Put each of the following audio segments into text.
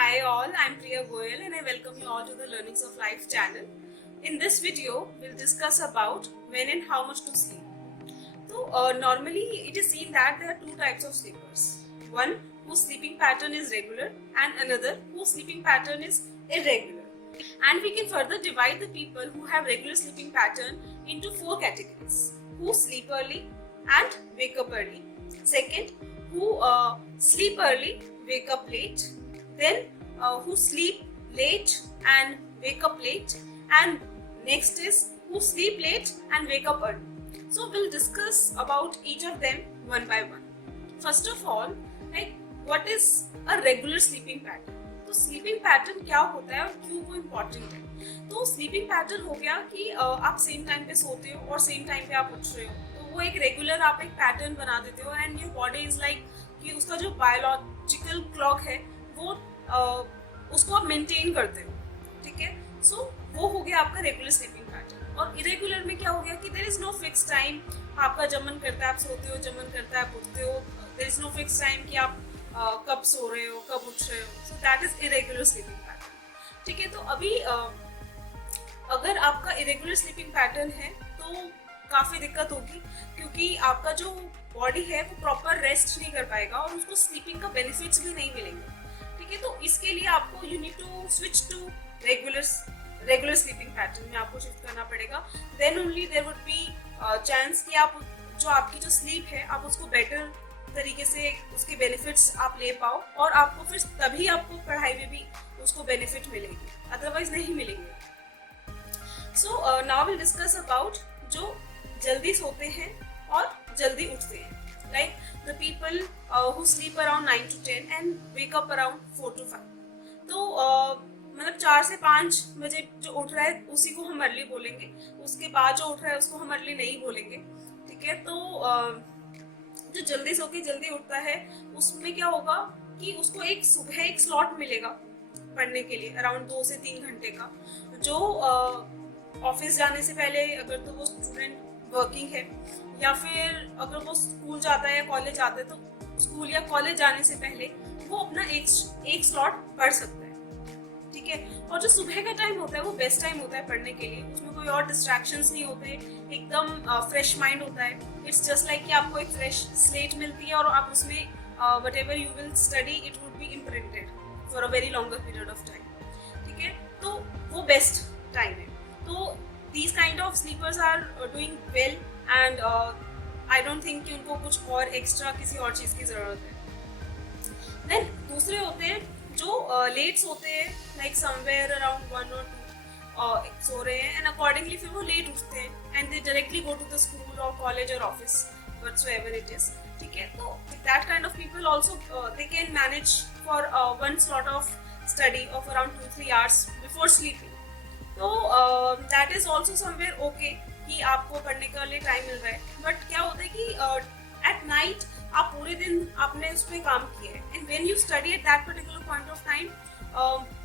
Hi all, I'm Priya Goyal and I welcome you all to the Learnings of Life channel. In this video, we'll discuss about when and how much to sleep. So, normally it is seen that there are two types of sleepers. One whose sleeping pattern is regular and another whose sleeping pattern is irregular. And we can further divide the people who have regular sleeping pattern into four categories. Who sleep early and wake up early. Second, who sleep early, wake up late. Then who sleep late and wake up late. And next is who sleep late and wake up early. So we'll discuss about each of them one by one. First of all, like what is a regular sleeping pattern? तो sleeping pattern क्या होता है और क्यों वो important है? तो sleeping pattern हो गया कि आप सेम टाइम पे सोते हो और सेम टाइम पे आप उठ रहे हो, तो वो एक रेगुलर आप एक पैटर्न बना देते हो and your body is like कि उसका जो बायोलॉजिकल क्लॉक है वो उसको आप मेंटेन करते हो, ठीक है. सो वो हो गया आपका रेगुलर स्लीपिंग पैटर्न. और इरेगुलर में क्या हो गया कि there is no fix time. आपका जब मन करता है आप सोते हो, जब मन करता है आप उठते हो. There is no fix time कि आप कब सो रहे हो, कब उठ रहे हो. सो that is irregular sleeping pattern, ठीक है. तो अभी अगर आपका इरेगुलर स्लीपिंग पैटर्न है तो काफ़ी दिक्कत होगी, क्योंकि आपका जो बॉडी है वो प्रॉपर रेस्ट नहीं कर पाएगा और उसको स्लीपिंग का बेनिफिट्स भी नहीं मिलेंगे, ठीक है. तो इसके लिए आपको you need to switch to regular sleeping pattern में आपको शिफ्ट करना पड़ेगा. Then only there would be chance कि आप जो आपकी जो स्लीप है आप उसको बेटर तरीके से उसके बेनिफिट्स आप ले पाओ और आपको फिर तभी आपको पढ़ाई में भी उसको बेनिफिट मिलेगी, अदरवाइज नहीं मिलेंगे. So now will discuss about जो जल्दी सोते हैं और जल्दी उठते हैं. Like the people who sleep around 9 to 10 and wake up around 4 to 5. तो मतलब 4 से 5 बजे जो उठ रहा है उसी को हम अर्ली बोलेंगे, उसके बाद जो उठ रहा है उसको हम अर्ली नहीं बोलेंगे, ठीक है. तो जो जल्दी सो के जल्दी उठता है उसमें क्या होगा कि उसको एक सुबह एक स्लॉट मिलेगा पढ़ने के लिए अराउंड 2 से 3 घंटे का. जो ऑफिस जाने से पहले अगर तो वो स्टूडेंट वर्किंग है या फिर अगर वो स्कूल जाता है या कॉलेज जाता है तो स्कूल या कॉलेज जाने से पहले वो अपना एक स्लॉट पढ़ सकता है, ठीक है. और जो सुबह का टाइम होता है वो बेस्ट टाइम होता है पढ़ने के लिए. उसमें कोई और डिस्ट्रैक्शंस नहीं होते, एकदम फ्रेश माइंड होता है. इट्स जस्ट लाइक कि आपको एक फ्रेश स्लेट मिलती है और आप उसमें whatever you will study it would be imprinted for a very longer period of time, ठीक है. तो वो बेस्ट टाइम है. तो these kind of sleepers are doing well and I don't think कि उनको कुछ और एक्स्ट्रा किसी और चीज़ की ज़रूरत है. देन दूसरे होते हैं जो लेट सोते हैं, लाइक समवेयर अराउंड 1 or 2 सो रहे हैं एंड अकॉर्डिंगली फिर वो लेट उठते हैं and they directly go to the school और कॉलेज और ऑफिस व्हाटसोएवर इट इज, ठीक है. तो that kind of people also they can manage for one slot of study of around 2-3 hours before sleeping. तो that is also somewhere okay कि आपको पढ़ने का लिए टाइम मिल रहा है. बट क्या होता है कि एट नाइट आप पूरे दिन आपने उस पर काम किया है and when you study at that particular point of time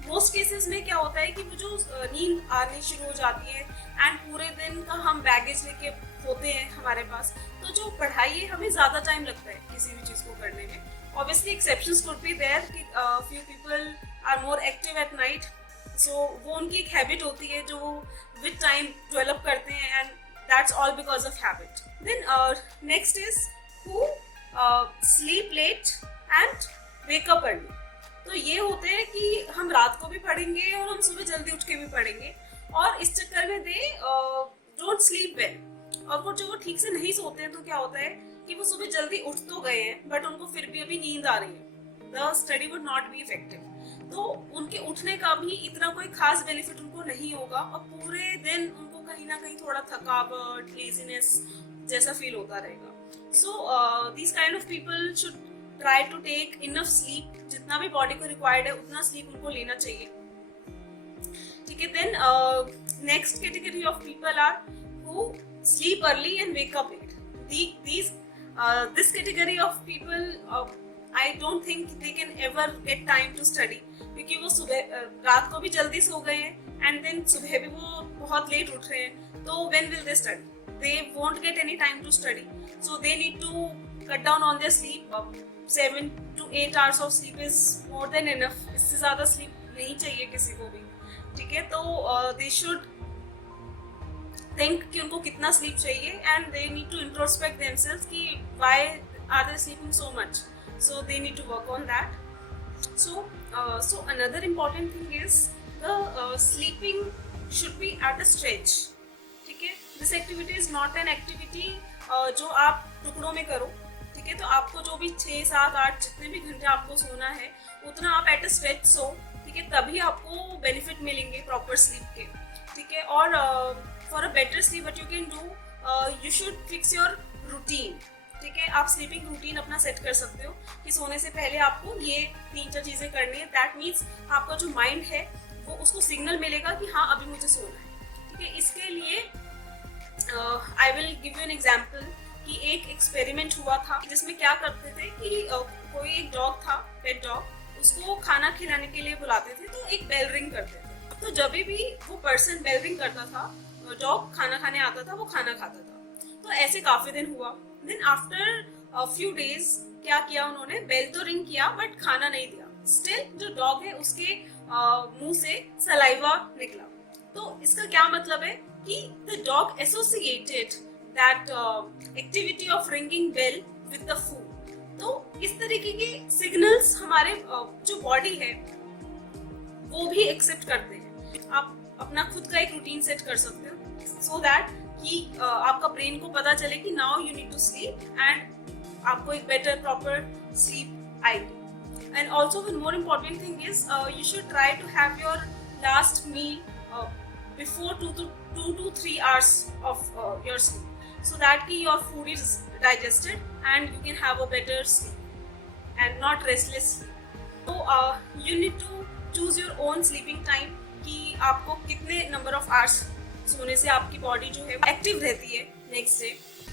most cases में क्या होता है कि वो जो नींद आनी शुरू हो जाती है एंड पूरे दिन का हम बैगेज लेके होते हैं हमारे पास. तो जो पढ़ाई है हमें ज़्यादा टाइम लगता है किसी भी चीज़ को करने में. Obviously exceptions could be there कि few people are more active at night, so वो उनकी एक हैबिट होती है जो विद टाइम डेवलप करते हैं and that's all because of habit. Then next is who sleep late and wake up early. तो ये होते हैं कि हम रात को भी पढ़ेंगे और हम सुबह जल्दी उठ के भी पढ़ेंगे और इस चक्कर में दे डोंट स्लीप वेल. और वो जो वो ठीक से नहीं सोते हैं तो क्या होता है कि वो सुबह जल्दी उठ तो गए हैं बट उनको फिर भी अभी नींद आ रही है, the study would not be effective. तो उनके उठने का भी इतना कोई खास बेनिफिट उनको नहीं होगा और पूरे दिन उनको कहीं ना कहीं थोड़ा थकावट, लेजीनेस जैसा फील होता रहेगा. So these kind of people should try to take enough sleep. जितना भी बॉडी को रिक्वायर्ड है उतना स्लीप उनको लेना चाहिए, ठीक है. Then next category of people are who sleep early and wake up late. This category of people I don't think they can ever get time to study, क्योंकि वो सुबह रात को भी जल्दी सो गए हैं एंड देन सुबह भी वो बहुत लेट उठ रहे हैं. तो when will they study? They won't get any time to study, so they need to cut down on their sleep 7 to 8 hours of sleep is more than enough, इससे ज़्यादा स्लीप नहीं चाहिए किसी को भी, ठीक है। तो दे शुड थिंक कि उनको कितना स्लीप चाहिए and they need to introspect themselves कि why are they sleeping so much, so they need to work on that. So another important thing is the sleeping should be at a stretch. ठीक है, this activity is not an activity जो आप टुकड़ों में करो, ठीक है। तो आपको जो भी 6, 7, 8 जितने भी घंटे आपको सोना है उतना आप एट अ स्ट्रेच सो, ठीक है, तभी आपको बेनिफिट मिलेंगे प्रॉपर स्लीप के, ठीक है। और for a better sleep what you can do, you should fix your routine, ठीक है। आप स्लीपिंग रूटीन अपना सेट कर सकते हो कि सोने से पहले आपको ये 3-4 चीज़ें करनी है। दैट मीन्स आपका जो माइंड है वो उसको सिग्नल मिलेगा कि हाँ अभी मुझे सोना है, ठीक है। इसके लिए I will give you an example कि एक एक्सपेरिमेंट हुआ था जिसमें क्या करते थे कि कोई एक डॉग था, पेट डॉग, उसको खाना खिलाने के लिए बुलाते थे तो एक बेल रिंग करते थे। तो जब भी वो पर्सन बेल रिंग करता था, डॉग खाना खाने आता था, वो खाना खाता था। तो ऐसे काफी दिन हुआ। Then after a few days क्या किया उन्होंने, बेल तो रिंग किया बट खाना नहीं दिया। स्टिल जो डॉग है उसके मुंह से सलाइवा निकला। तो इसका क्या मतलब है कि the dog associated that activity of ringing bell with the food. तो इस तरीके के सिग्नल्स हमारे जो बॉडी है वो भी एक्सेप्ट करते हैं। आप अपना खुद का एक रूटीन सेट कर सकते हो सो दैट कि आपका ब्रेन को पता चले कि now you need to sleep and आपको एक बेटर प्रॉपर स्लीप आएगी। And also one more important thing is you should try to have your last meal before 2 to 3 hours of your sleep, so that ki your food is digested and you can have a better sleep and not restless sleep. So you need to choose your own sleeping time कि आपको कितने number of hours सोने से आपकी body जो है active रहती है नेक्स्ट डे,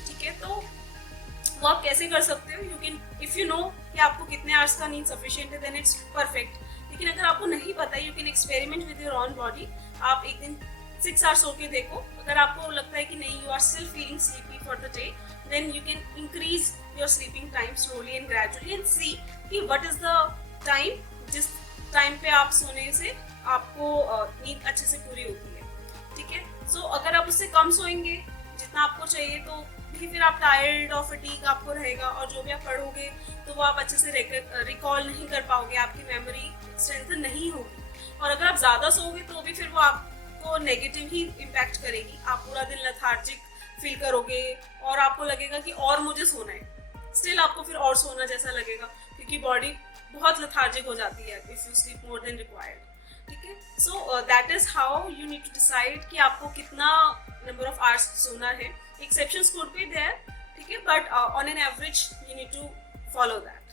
ठीक है। तो वो आप कैसे कर सकते हो, you can if you know कि आपको कितने आवर्स का नींद सफिशिएंट है देन इट्स परफेक्ट। लेकिन अगर आपको नहीं पता, you can experiment with your own body. आप एक दिन 6 आवर्स सो के देखो, अगर आपको लगता है कि नहीं you are still feeling sleepy for the day, then you can increase your sleeping time slowly and gradually and see कि व्हाट इज द टाइम जिस टाइम पे आप सोने से आपको नींद अच्छे से पूरी होती है, ठीक है। सो अगर आप उससे कम सोएंगे जितना आपको चाहिए तो भी फिर आप टायर्ड और फटीग आपको रहेगा, और जो भी आप पढ़ोगे तो वो आप अच्छे से रिकॉल नहीं कर पाओगे, आपकी मेमोरी स्ट्रेंथ नहीं होगी। और अगर आप ज़्यादा सोओगे तो भी फिर वो आपको नेगेटिव ही इम्पैक्ट करेगी। आप पूरा दिन लेथार्जिक फील करोगे और आपको लगेगा कि और मुझे सोना है, स्टिल आपको फिर और सोना जैसा लगेगा क्योंकि बॉडी बहुत लेथार्जिक हो जाती है if you sleep more than required, ठीक है। So that is how you need to decide कि आपको कितना नंबर ऑफ आवर्स सोना है। एक्सेप्शंस कुड बी देयर, ठीक है, but on an average you need to follow that.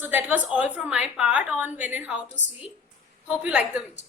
So that was all from my part on when and how to sleep. Hope you like the video.